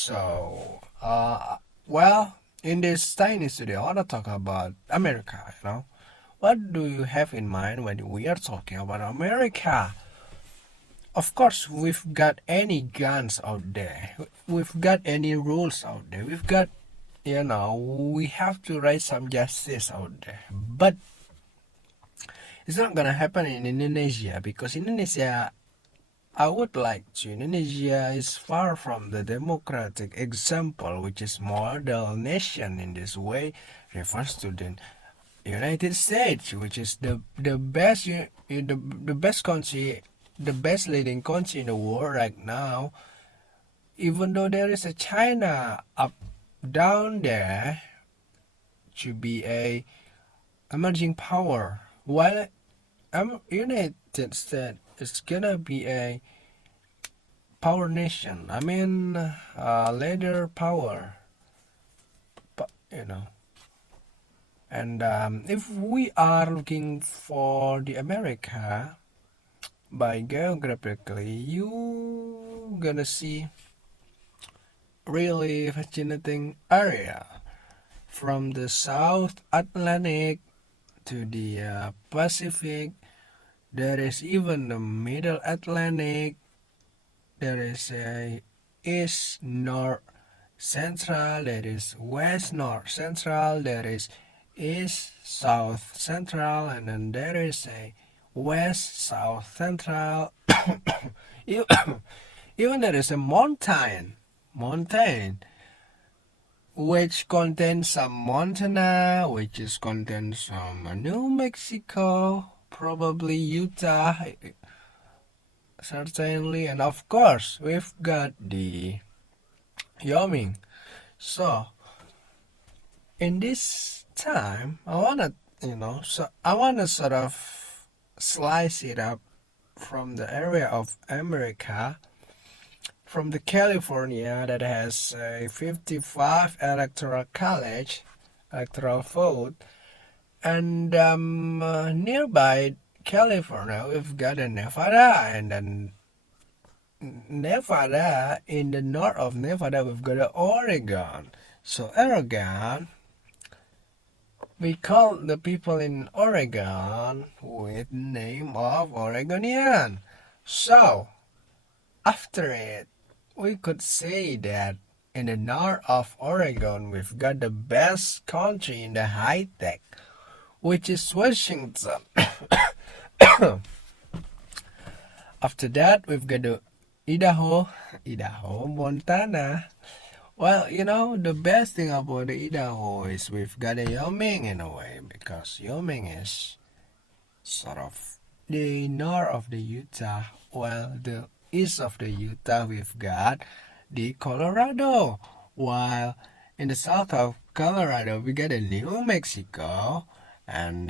So, well, in this tiny studio, I want to talk about America. What do you have in mind when we are talking about America? Of course, we've got any guns out there. We've got any rules out there. We have to write some justice out there. But it's not gonna happen in Indonesia because Indonesia, I would like to. Indonesia is far from the democratic example, which is model nation in this way, refers to the United States, which is the best the best country, the best leading country in the world right now. Even though there is a China up down there to be a emerging power, while United States is gonna be a power nation. I mean, leader power, you know. And if we are looking for the America by geographically, you gonna see really fascinating area from the South Atlantic to the Pacific. There is even the Middle Atlantic. There is a East North Central. There is West North Central. There is East South Central, and then there is a West South Central. even even there is a mountain which contains some Montana, which is contains some New Mexico, probably Utah, certainly, and of course we've got the Wyoming. So in this time, I wanna sort of slice it up from the area of America, from the California that has a 55 electoral college, electoral vote, and nearby California we've got a Nevada, and then Nevada, in the north of Nevada we've got a Oregon. So Oregon, we call the people in Oregon with the name of Oregonian. So after it, we could say that in the north of Oregon we've got the best country in the high tech, which is Washington. After that, we've got the Idaho, Montana. Well, the best thing about the Idaho is we've got a Wyoming in a way, because Wyoming is sort of the north of the Utah, while the east of the Utah we've got the Colorado, while in the south of Colorado we got a New Mexico, and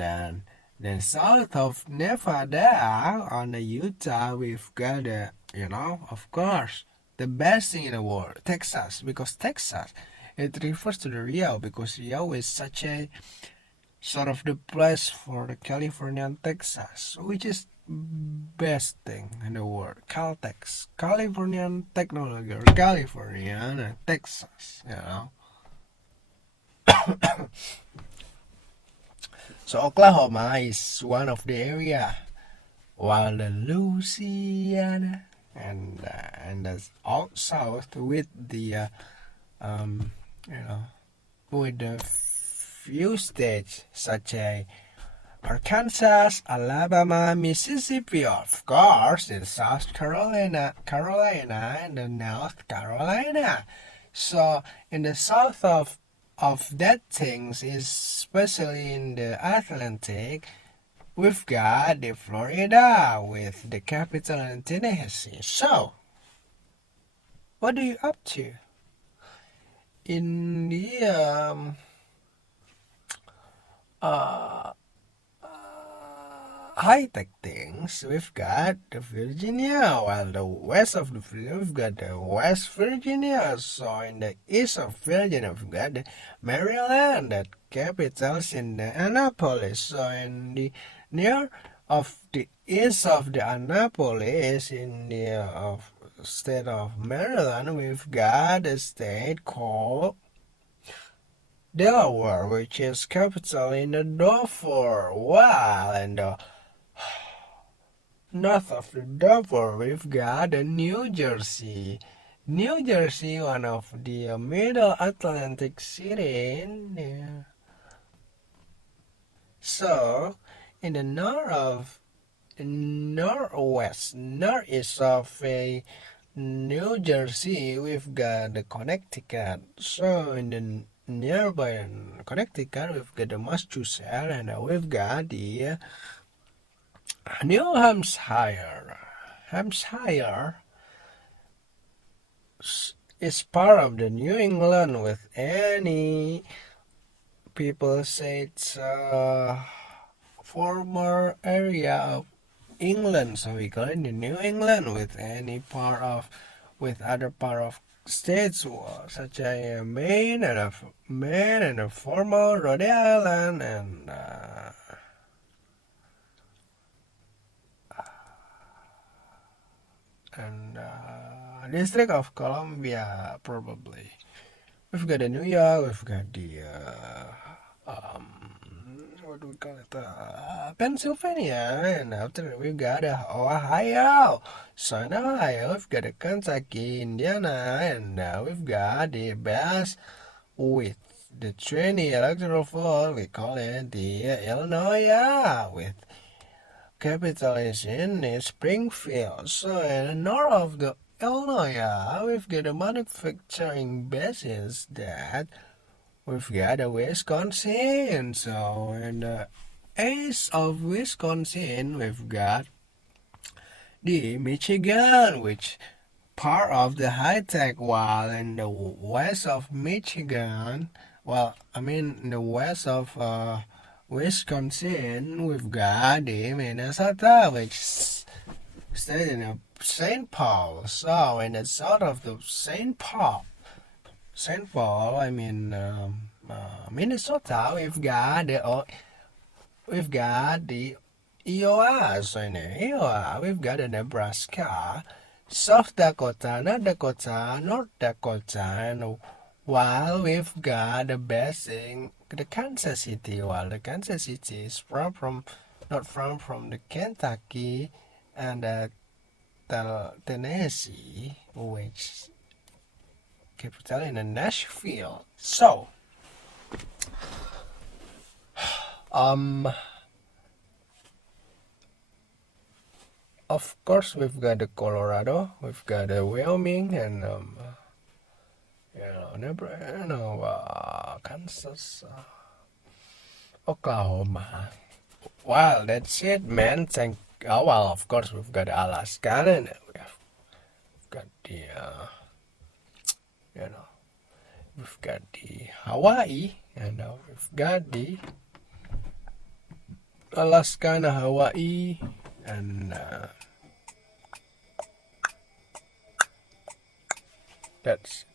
then south of Nevada on the Utah we've got of course, the best thing in the world, Texas, because Texas, it refers to the Rio, because Rio is such a sort of the place for the Californian Texas, which is best thing in the world, Caltex, Californian technology, or Californian Texas. So Oklahoma is one of the area, while the Louisiana and the out south with the with the few states such as Arkansas, Alabama, Mississippi, of course, in South Carolina, and the North Carolina. So in the south of that things, especially in the Atlantic, we've got the Florida with the capital in Tennessee. So what are you up to in the high-tech things? We've got the Virginia, while the west of the Virginia, we've got the West Virginia. So in the east of Virginia, we've got the Maryland, that capital's in the Annapolis. So in the near of the east of the Annapolis, in the state of Maryland, we've got a state called Delaware, which is capital in the Dover. Wow, and north of the Dover, we've got New Jersey. New Jersey, one of the middle Atlantic city in there. So, in the northeast of New Jersey, we've got the Connecticut. So, in the nearby Connecticut, we've got the Massachusetts, and we've got the New Hampshire. Hampshire is part of the New England, with any people say it's a former area of England, so we call it the New England, with other part of states such as Maine and a former Rhode Island and District of Columbia, probably. We've got the New York, we've got the what do we call it? Pennsylvania, and after that we've got Ohio. So in Ohio, we've got Kentucky, Indiana, and we've got the best with the 20 electoral vote. We call it the Illinois, with capital is in Springfield. So in the north of the Illinois, we've got a manufacturing bases that we've got a Wisconsin. So in the east of Wisconsin, we've got the Michigan, which part of the high tech, while in the west of Michigan, in the west of Wisconsin, we've got the Minnesota, which stays in St. Paul. So in the south of the St. Paul, Minnesota, we've got the Iowa. So in Iowa, we've got the Nebraska, South Dakota, North Dakota, and while we've got the best thing, the Kansas City. While the Kansas City is from the Kentucky and Tennessee, which capital in Nashville. So, of course, we've got the Colorado, we've got the Wyoming, and Kansas, Oklahoma. Well, that's it, man. Of course, we've got Alaska, and we've got the, we've got the Hawaii, and we've got the Alaska and Hawaii, and that's